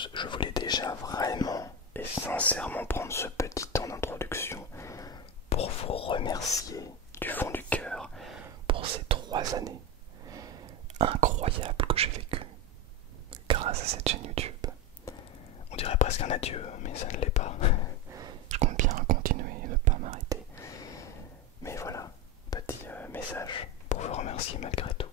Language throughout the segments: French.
chose, je voulais déjà vraiment et sincèrement prendre ce petit temps d'introduction pour vous remercier du fond du cœur pour ces 3 années incroyables que j'ai vécues grâce à cette chaîne YouTube. On dirait presque un adieu, mais ça ne l'est pas. Je compte bien continuer et ne pas m'arrêter. Mais voilà, petit message pour vous remercier malgré tout.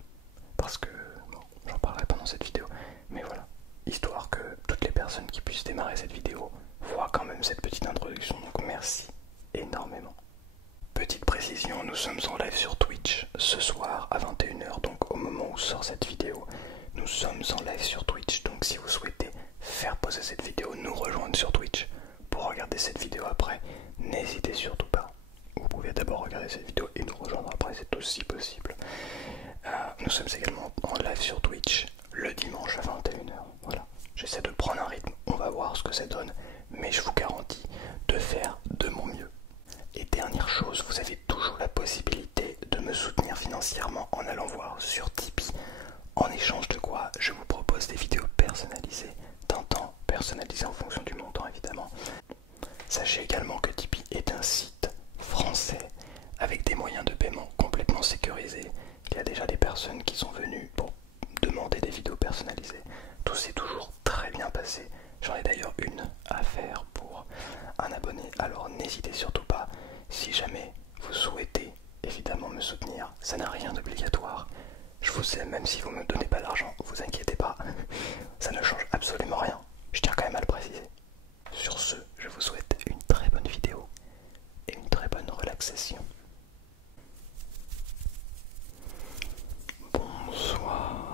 Parce que, bon, j'en parlerai pas dans cette vidéo, mais voilà. Histoire que toutes les personnes qui puissent démarrer cette vidéo voient quand même cette petite introduction. Donc merci énormément. Petite précision, nous sommes en live sur Twitch ce soir à 21h, donc au moment où sort cette vidéo, nous sommes en live sur Twitch. Donc si vous souhaitez faire poser cette vidéo, nous rejoindre sur Twitch pour regarder cette vidéo après, n'hésitez surtout pas. Vous pouvez d'abord regarder cette vidéo et nous rejoindre après, c'est aussi possible. Nous sommes également en live sur Twitch le dimanche à 21h. Voilà, j'essaie de prendre un rythme, on va voir ce que ça donne, mais je vous garantis de faire de mon mieux. Et dernière chose, vous avez toujours la possibilité de me soutenir financièrement en allant voir sur Tipeee, en échange de quoi je vous propose des vidéos personnalisées, d'un temps personnalisé en fonction du montant évidemment. Sachez également que Tipeee est un site français avec des moyens de paiement complètement sécurisés. Il y a déjà des personnes qui sont venues pour demander des vidéos personnalisées. Tout s'est toujours très bien passé. J'en ai d'ailleurs une à faire pour un abonné. Alors n'hésitez surtout pas, si jamais vous souhaitez évidemment me soutenir, ça n'a rien d'obligatoire. Je vous aime même si vous ne me donnez pas d'argent, vous inquiétez pas. Ça ne change absolument rien. Je tiens quand même à le préciser. Sur ce, je vous souhaite une très bonne vidéo et une très bonne relaxation. Bonsoir.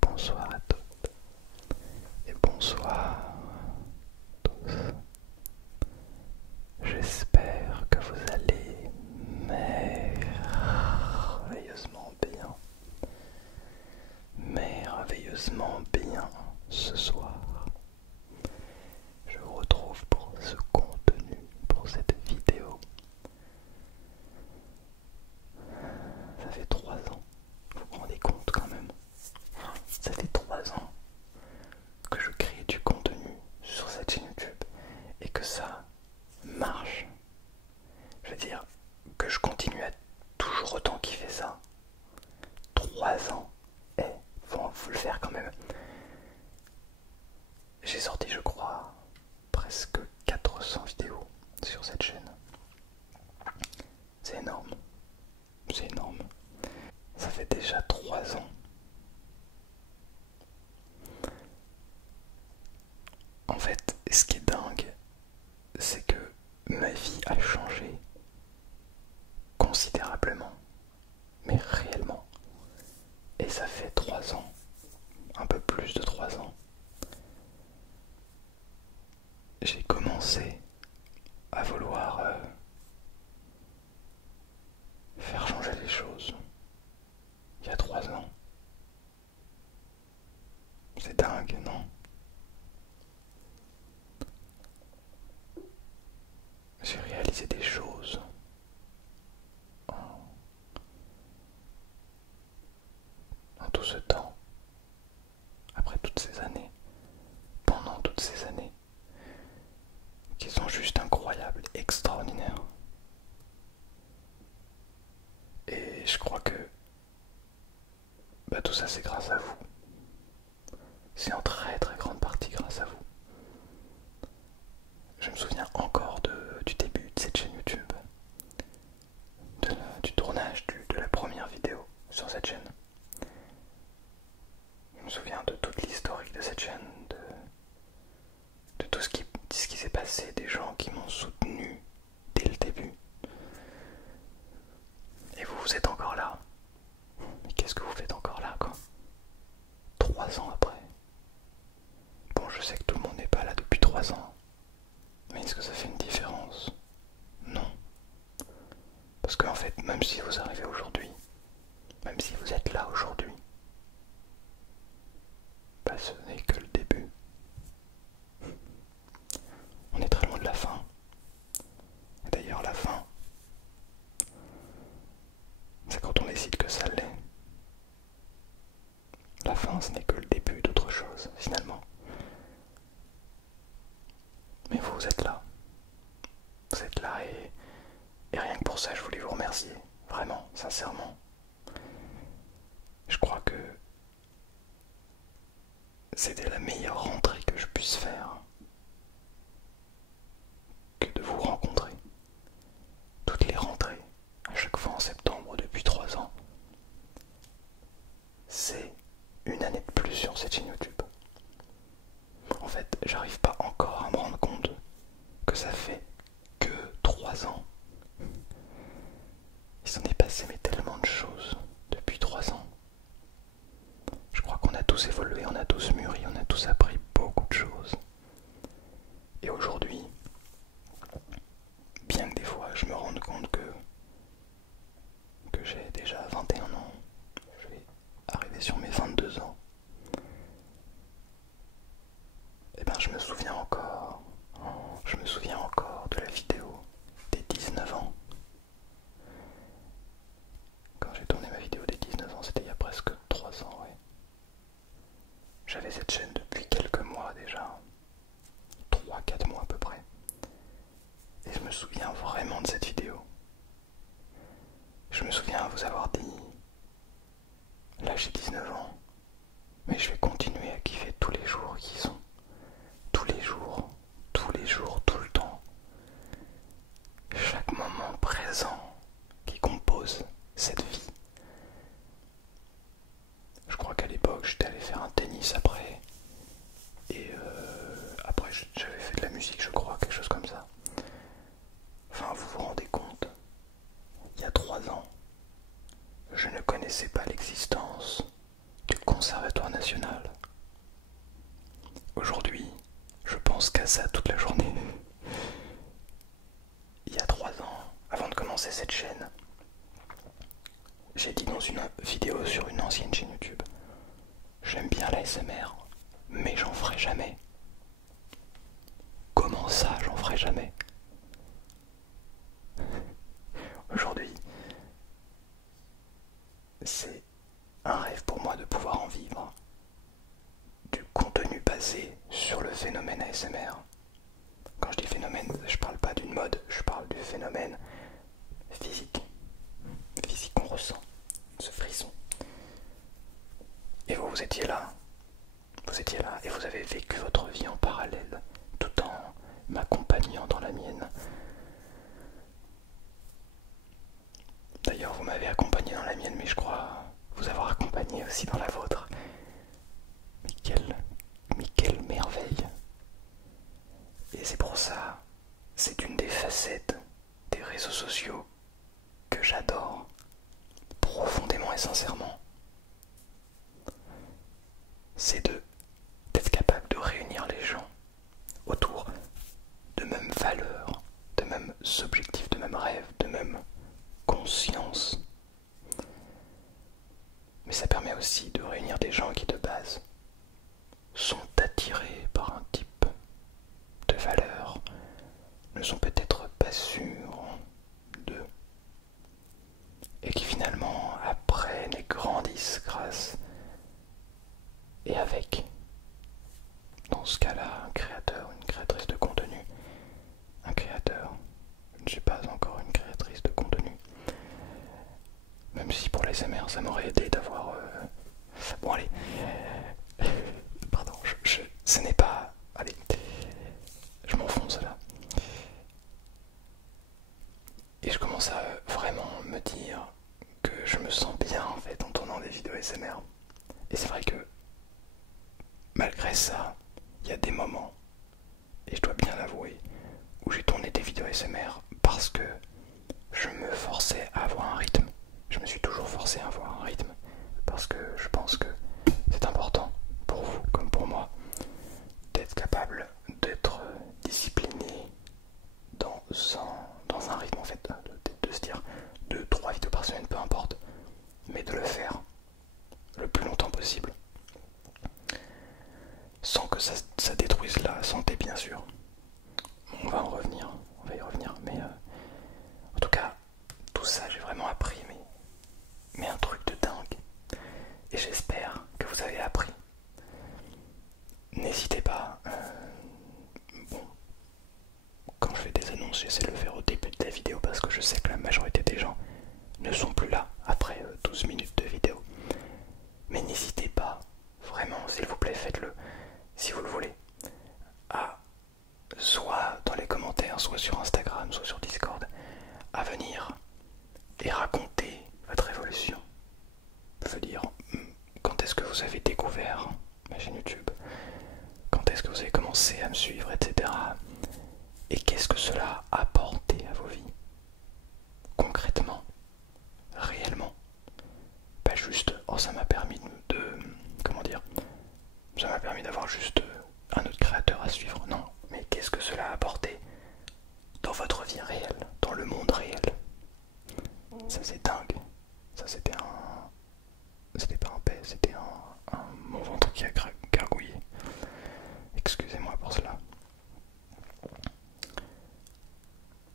Bonsoir à toutes et bonsoir à tous. J'espère que vous allez merveilleusement bien. Merveilleusement bien ce soir. Je vous retrouve pour ce contenu, pour cette vidéo. Ça fait 3 ans, vous vous rendez compte quand même. Ça fait 3 ans que je crée du contenu sur cette chaîne YouTube et que ça marche. Je veux dire que je continue à toujours autant kiffer ça. 3 ans. Faut le faire quand même. J'ai sorti, je crois, presque 400 vidéos sur cette chaîne. C'est énorme. C'est énorme. Ça fait déjà 3 ans. En fait, ce qui est dingue, c'est que ma vie a changé considérablement. Mais réellement. Et ça fait 3 ans. Un peu plus de 3 ans. J'ai commencé à vouloir faire changer les choses il y a 3 ans. C'est dingue, non? J'ai réalisé des choses en tout ce temps, après toutes ces années, pendant toutes ces années, qui sont juste incroyables, extraordinaires. Et je crois que tout ça c'est grâce à vous. C'est en très très grande partie grâce à vous. Je me souviens encore du début de cette chaîne YouTube, du tournage de la première vidéo sur cette chaîne. Je me souviens de toute l'historique de cette chaîne, de tout ce qui s'est passé, des gens qui m'ont soutenu dès le début. Et vous êtes encore là. Mais qu'est-ce que vous faites encore là, quoi? 3 ans après. Bon, je sais que tout le monde n'est pas là depuis 3 ans. Mais est-ce que ça fait une différence? fin, ce n'est que le début d'autre chose, finalement. Mais vous êtes là. Vous êtes là et rien que pour ça, je voulais vous remercier. Vraiment, sincèrement. Je crois que c'était la meilleure rentrée que je puisse faire que de vous rencontrer. Toutes les rentrées, à chaque fois en septembre depuis 3 ans, c'est une année de plus sur cette chaîne YouTube. En fait, j'arrive pas encore à me rendre compte que ça fait que 3 ans. Il s'en est passé mais tellement de choses depuis 3 ans. Je crois qu'on a tous évolué, on a tous mûri, on a tous appris beaucoup de choses. Et aujourd'hui, bien que des fois je me rende compte que j'ai déjà 21 ans, je vais arriver sur mes 22 ans, et ben je me souviens encore de la vidéo des 19 ans. Quand j'ai tourné ma vidéo des 19 ans, c'était il y a presque 3 ans, ouais. J'avais cette chaîne depuis quelques mois déjà, 3-4 mois à peu près. Et je me souviens vraiment de cette vidéo. Je me souviens vous avoir dit, là j'ai 19 ans, mais je vais continuer à kiffer tous les jours qui sont. Tous les jours, tout le temps. Chaque moment présent qui compose cette vie. Je crois qu'à l'époque j'étais allé faire un tennis après. Et après j'avais fait de la musique, je crois, quelque chose comme ça. Enfin, vous vous rendez compte, il y a 3 ans, je ne connaissais pas l'existence du Conservatoire national. Aujourd'hui, je pense qu'à ça toute la journée. Il y a 3 ans, avant de commencer cette chaîne, j'ai dit dans une vidéo sur une ancienne chaîne YouTube, j'aime bien l'ASMR, mais j'en ferai jamais. Comment ça, j'en ferai jamais? Aujourd'hui, c'est un rêve pour moi de pouvoir en vivre. Du contenu basé sur le phénomène ASMR. Quand je dis phénomène, je parle pas d'une mode, je parle du phénomène physique. Physique qu'on ressent, ce frisson. Et vous étiez là. Vous étiez là et vous avez vécu votre vie en parallèle, tout en m'accompagnant dans la mienne. D'ailleurs, vous m'avez accompagné dans la mienne, mais je crois vous avoir accompagné aussi dans la vôtre. Mais quelle merveille! Et c'est pour ça, c'est une des facettes des réseaux sociaux que j'adore profondément et sincèrement. C'est d'être capable de réunir les gens autour de mêmes valeurs, de mêmes objectifs, de mêmes rêves, de mêmes consciences. Mais ça permet aussi de réunir des gens qui de base sont attirés par un type de valeurs, ne sont peut-être pas sûrs d'eux, et qui finalement apprennent et grandissent grâce et avec, dans ce cas-là, un créateur, une créatrice de contenu, un créateur. Je ne suis pas encore une créatrice de contenu, même si pour les SMR ça m'aurait aidé d'avoir... Bon allez, pardon, ce n'est pas... Allez, je m'enfonce là. Et je commence à vraiment me dire que je me sens bien en fait en tournant des vidéos SMR. Et c'est vrai que malgré ça, il y a des moments, et je dois bien l'avouer, où j'ai tourné des vidéos SMR parce que je me forçais à avoir un rythme. Je me suis toujours forcé à avoir un rythme parce que je pense que c'est important pour vous comme pour moi d'être capable d'être discipliné dans un rythme en fait, de se dire 2-3 vidéos par semaine, peu importe, mais de le faire le plus longtemps possible sans que ça détruise la santé, bien sûr. On va y revenir, mais en tout cas, tout ça, j'ai vraiment appris, mais un truc de dingue. Et j'espère que vous avez appris vous avez découvert ma chaîne YouTube? Quand est-ce que vous avez commencé à me suivre, etc. Et qu'est-ce que cela a apporté à vos vies? Concrètement, réellement. Pas juste, oh ça m'a permis comment dire, ça m'a permis d'avoir juste un autre créateur à suivre. Non, mais qu'est-ce que cela a apporté dans votre vie réelle, dans le monde réel? Ça c'est dingue. Ça c'était un... C'était pas un paix, c'était mon ventre qui a gargouillé. Excusez-moi pour cela.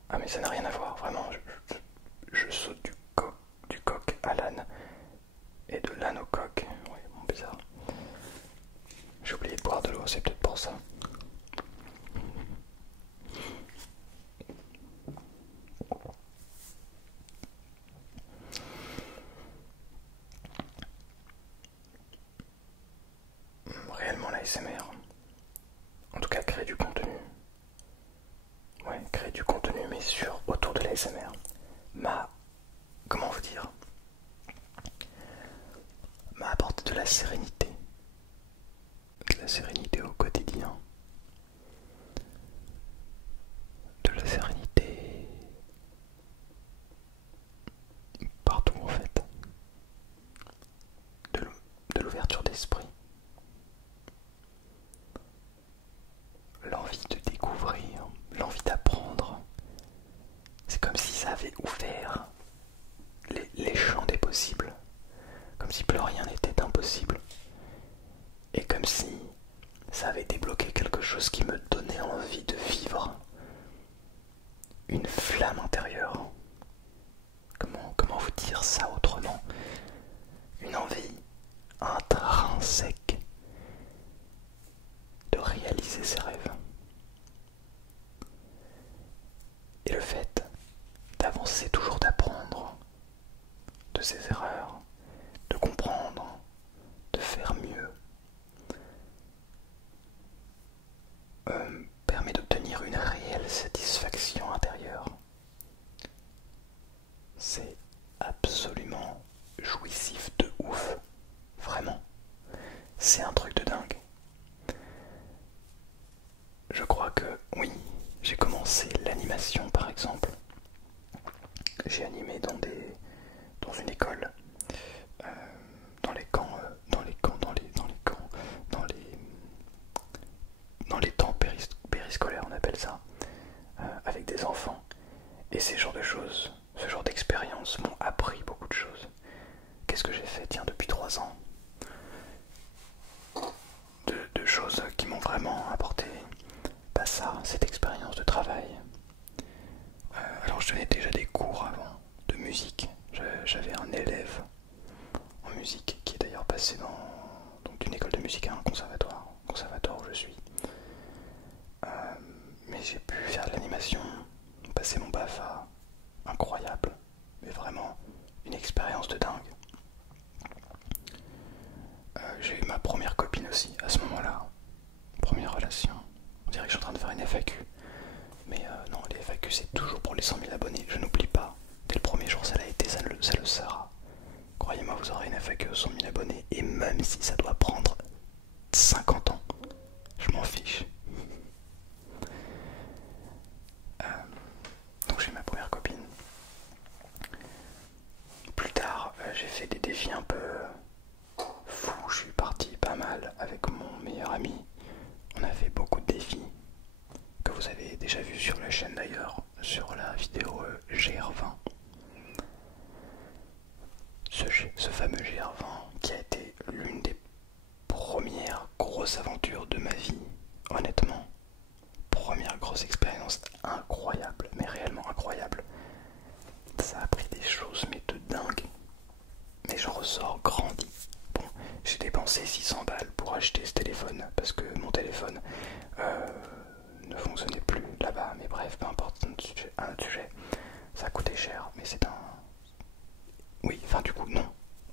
Ah mais ça n'a rien à voir, vraiment. Je saute du coq à l'âne. Et de l'âne au coq. Oui, bon bizarre. J'ai oublié de boire de l'eau, c'est peut-être pour ça. Réellement l'ASMR. En tout cas, créer du contenu. Ouais, créer du contenu, mais autour de l'ASMR. Comment vous dire, m'a apporté de la sérénité. De la sérénité au quotidien. De la sérénité partout en fait. De l'ouverture d'esprit. L'envie de découvrir, l'envie d'apprendre. C'est comme si ça avait ouvert les champs des possibles. Comme si plus rien n'était impossible. Et comme si ça avait débloqué quelque chose qui me donnait envie de vivre. Une flamme intérieure. Comment vous dire ça autrement? Une envie intrinsèque de réaliser ses rêves. Et le fait d'avancer, toujours d'apprendre de ses erreurs, de comprendre, de faire mieux, permet d'obtenir une réelle satisfaction intérieure. C'est absolument jouissif de ouf, vraiment. C'est un truc de dingue. Je crois que oui, j'ai commencé l'animation par exemple. J'ai animé dans une école, dans les camps, dans les temps périscolaires on appelle ça, avec des enfants. Et ces genres de choses, ce genre d'expériences m'ont appris beaucoup de choses. Qu'est-ce que j'ai fait, tiens, depuis 3 ans? De choses qui m'ont vraiment apporté cette expérience de travail. Alors je donnais déjà des cours avant de musique. J'avais un élève en musique qui est d'ailleurs passé donc d'une école de musique à un conservatoire où je suis. Mais j'ai pu faire de l'animation, passer mon BAFA, incroyable, mais vraiment une expérience de dingue. J'ai eu ma première copine aussi à ce moment-là, première relation. On dirait que je suis en train de faire une FAQ, mais non, les FAQ c'est toujours pour les 100 000 abonnés, je n'oublie pas. Dès le premier jour ça l'a été, ça le sera. Croyez-moi, vous aurez une FAQ aux 100 000 abonnés, et même si ça doit prendre 50 ans, je m'en fiche. Donc j'ai ma première copine. Plus tard, j'ai fait des défis un peu fous. Je suis parti pas mal avec mon meilleur ami. On a fait beaucoup de défis que vous avez déjà vu sur la chaîne d'ailleurs, sur la vidéo GR20. Ce fameux GR20 qui a été l'une des premières grosses aventures de ma vie, honnêtement. Première grosse expérience incroyable, mais réellement incroyable. Ça a appris des choses mais de dingue. Mais j'en ressors grandi. Bon, j'ai dépensé 600 balles pour acheter ce téléphone parce que mon téléphone ne fonctionnait plus là-bas. Mais bref, peu importe, un autre sujet. Ça a coûté cher, mais c'est un... Oui, enfin du coup, non.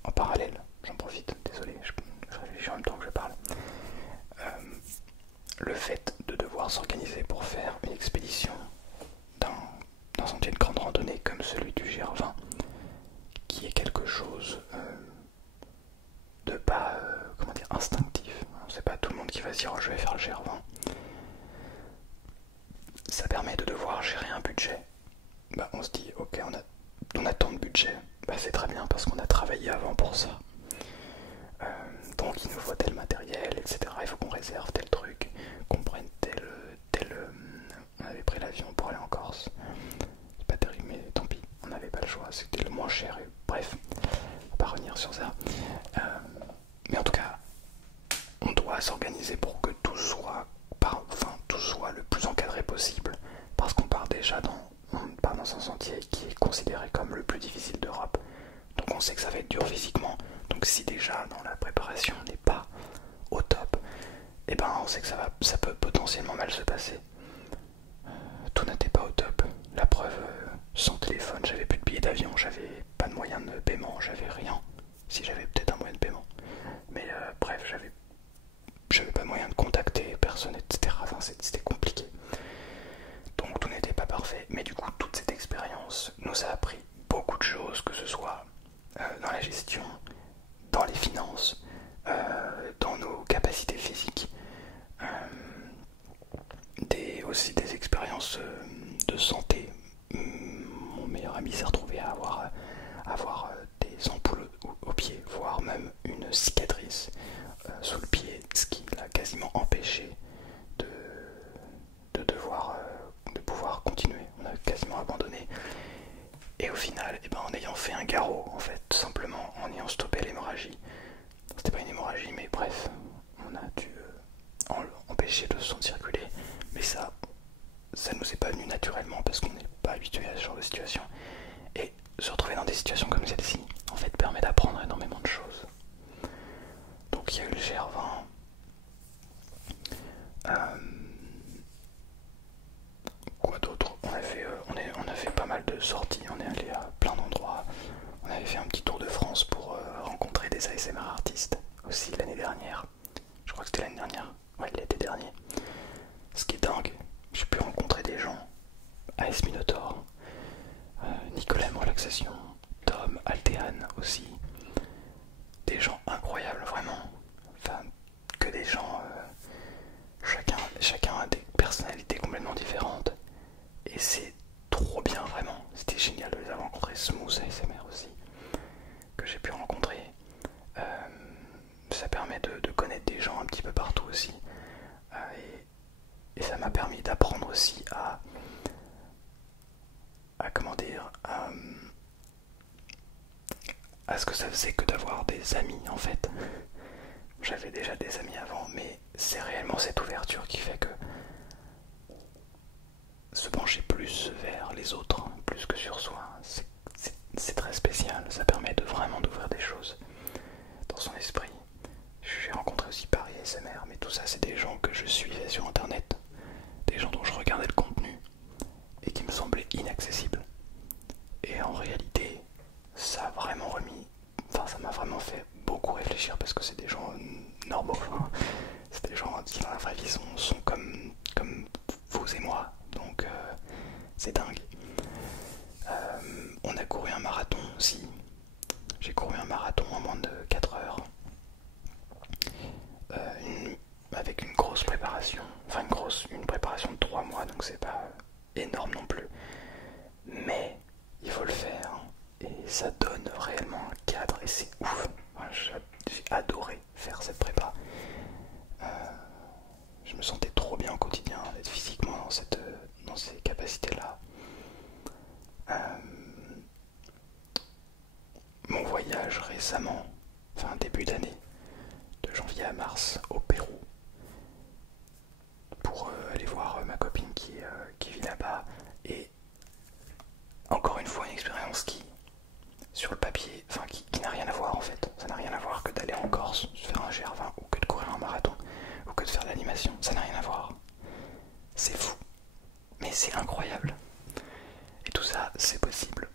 En parallèle, j'en profite, désolé, je réfléchis en même temps que je parle. Le fait de devoir s'organiser pour faire une expédition d'un sentier de grande randonnée comme celui du GR20, qui est quelque chose de pas, monde qui va se dire oh, je vais faire le GR20. Ça permet de devoir gérer un budget. Bah, on se dit ok, on a tant de budget, bah, c'est très bien parce qu'on a travaillé avant pour ça. Donc il nous faut tel matériel, etc. Il faut qu'on réserve tel truc, qu'on prenne on avait pris l'avion pour aller en Corse. C'est pas terrible, mais tant pis, on n'avait pas le choix, c'était le moins cher. Bref, on va pas revenir sur ça. Mais en tout cas, on doit s'organiser pour que tout soit, tout soit le plus encadré possible, parce qu'on part déjà on part dans un sentier qui est considéré comme le plus difficile d'Europe. Donc on sait que ça va être dur physiquement. Donc si déjà dans la préparation on n'est pas au top, et ben on sait que ça peut potentiellement mal se passer. Tout n'était pas au top. La preuve, sans téléphone, j'avais plus de billets d'avion, j'avais pas de moyen de paiement, j'avais rien. Si j'avais peut-être un moyen de paiement. Mais bref, j'avais pas moyen de contacter personne, etc. Enfin, c'était compliqué. Donc tout n'était pas parfait. Mais du coup, toute cette expérience nous a appris beaucoup de choses, que ce soit dans la gestion, dans les finances, dans nos capacités physiques, aussi des expériences de santé. Mon meilleur ami s'est retrouvé à avoir des ampoules au pied, voire même une cicatrice sous le pied, ce qui l'a quasiment empêché de pouvoir continuer. On a quasiment abandonné. Et au final, en ayant fait un garrot, en fait, tout simplement, en ayant stoppé l'hémorragie, c'était pas une hémorragie, mais bref, on a dû empêcher le sang de circuler, mais ça nous est pas venu naturellement parce qu'on n'est pas habitué à ce genre de situation. Et se retrouver dans des situations comme celle-ci, en fait, permet d'apprendre énormément de choses. Donc il y a eu le GR20. Quoi d'autre? On a fait pas mal de sorties, on est allé à plein d'endroits. On avait fait un petit tour de France pour rencontrer des ASMR artistes aussi l'année dernière. Je crois que c'était l'année dernière. Ouais, l'été dernier. Ce qui est dingue, j'ai pu rencontrer des gens. AS Minotaur, Nicolas M Relaxation, Tom, Altéane aussi. Des gens incroyables, vraiment. Enfin, que des gens. Chacun a des personnalités complètement différentes. Et c'est trop bien, vraiment. C'était génial de les avoir rencontrés. Smooth ASMR aussi, que j'ai pu rencontrer. Ça permet de connaître des gens un petit peu partout aussi. Et ça m'a permis d'apprendre aussi à comment dire, à ce que ça faisait que d'avoir des amis en fait. J'avais déjà des amis avant, mais c'est réellement cette ouverture qui fait que se pencher plus vers les autres, plus que sur soi, c'est très spécial. Ça permet vraiment d'ouvrir des choses dans son esprit. J'ai rencontré aussi Paris ASMR, mais tout ça c'est des gens que je suivais sur internet, des gens dont je regardais le contenu et qui me semblaient inaccessibles. Et en réalité, ça a vraiment ça m'a vraiment fait beaucoup réfléchir parce que c'est des gens normaux. C'est des gens qui dans la vraie vie sont comme vous et moi. Donc c'est dingue. On a couru un marathon aussi. J'ai couru un marathon en moins de 4 heures. Avec une grosse préparation. Enfin une préparation de 3 mois, donc c'est pas énorme non plus. Mais il faut le faire. Et ça donne réellement un cadre et c'est ouf. J'ai adoré faire cette prépa. Je me sentais trop bien au quotidien d'être physiquement dans ces capacités-là. Mon voyage récemment, enfin début d'année, de janvier à mars au Pérou, pour aller voir ma copine qui vit là-bas. Et encore une fois une expérience qui, sur le papier, enfin qui n'a rien à voir en fait. Ça n'a rien à voir que d'aller en Corse, faire un GR20 ou que de courir un marathon ou que de faire de l'animation. Ça n'a rien à voir. C'est fou, mais c'est incroyable. Et tout ça, c'est possible.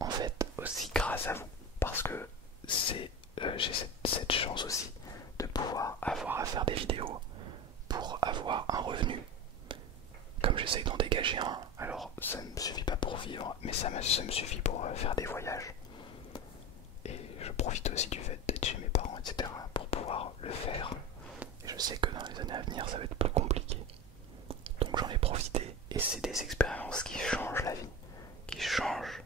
En fait, aussi grâce à vous, parce que j'ai cette chance aussi de pouvoir avoir à faire des vidéos pour avoir un revenu. Comme j'essaye d'en dégager un, alors ça ne me suffit pas pour vivre, mais ça me suffit pour faire des voyages. l'avenir ça va être plus compliqué. Donc j'en ai profité et c'est des expériences qui changent la vie, qui changent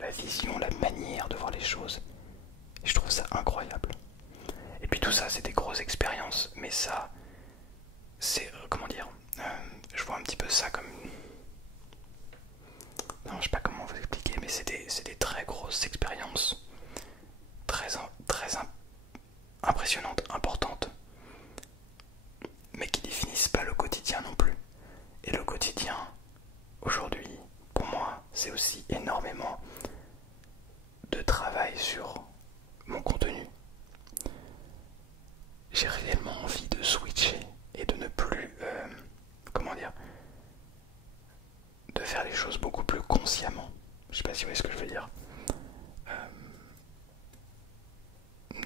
la vision, la manière de voir les choses. Et je trouve ça incroyable. Et puis tout ça c'est des grosses expériences, mais ça c'est, comment dire, je vois un petit peu ça comme... Non, je sais pas comment vous expliquer, mais c'est des très grosses expériences, très impressionnantes, importantes, mais qui définissent pas le quotidien non plus. Et le quotidien, aujourd'hui, pour moi, c'est aussi énormément de travail sur mon contenu. J'ai réellement envie de switcher et de ne plus, comment dire, de faire les choses beaucoup plus consciemment. Je sais pas si vous voyez ce que je veux dire.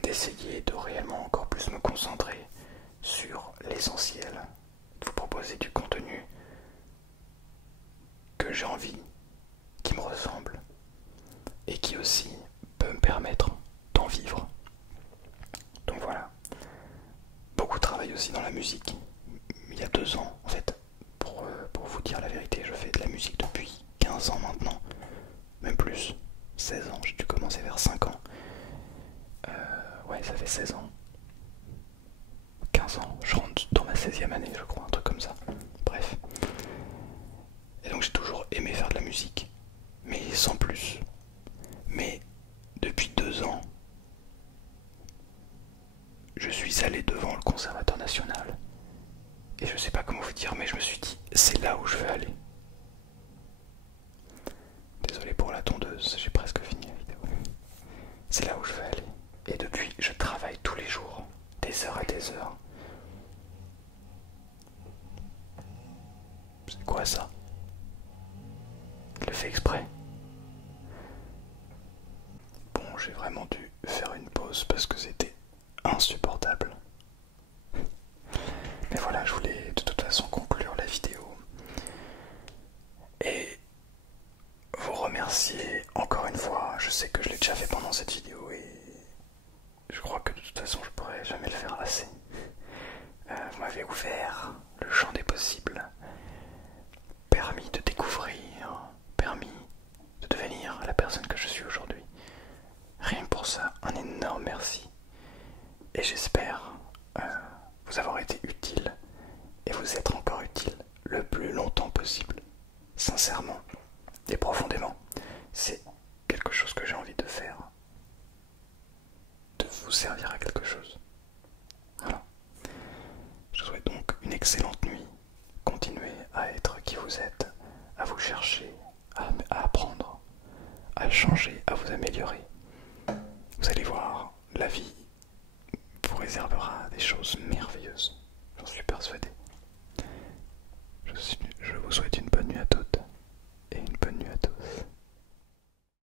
D'essayer de réellement encore plus me concentrer sur l'essentiel, de vous proposer du contenu que j'ai envie, qui me ressemble et qui aussi peut me permettre d'en vivre. Donc voilà. Beaucoup de travail aussi dans la musique. Il y a 2 ans, en fait, pour vous dire la vérité, je fais de la musique depuis 15 ans maintenant, même plus, 16 ans, j'ai dû commencer vers 5 ans. Ouais, ça fait 16 ans. 15 ans, je rentre dans ma 16e année, je crois, un truc comme ça. Bref. Et donc j'ai toujours aimé faire de la musique, mais sans plus. Mais depuis 2 ans, je suis allé devant le Conservatoire national. Et je sais pas comment vous dire, mais je me suis dit, c'est là où je veux aller. Désolé pour la tondeuse, j'ai presque fini la vidéo. C'est là où je veux aller. Et depuis, je travaille tous les jours, des heures et des heures. C'est quoi ça? Il le fait exprès. Bon, j'ai vraiment dû faire une pause parce que c'était insupportable. Mais voilà, je voulais de toute façon conclure la vidéo. Et vous remercier encore une fois. Je sais que je l'ai déjà fait pendant cette vidéo et je crois que de toute façon je pourrais jamais le faire assez. Vous m'avez ouvert le champ des possibles, permis de découvrir, permis de devenir la personne que je suis aujourd'hui. Rien que pour ça, un énorme merci. Et j'espère vous avoir été utile et vous être encore utile le plus longtemps possible. Sincèrement et profondément, c'est quelque chose que j'ai envie de faire. De vous servir à quelque chose. Voilà. Je vous souhaite donc une excellente nuit. Continuez à être qui vous êtes, à vous chercher, à apprendre, à changer, à vous améliorer. Vous allez voir, la vie vous réservera des choses merveilleuses. J'en suis persuadé. Je vous souhaite une bonne nuit à toutes et une bonne nuit à tous.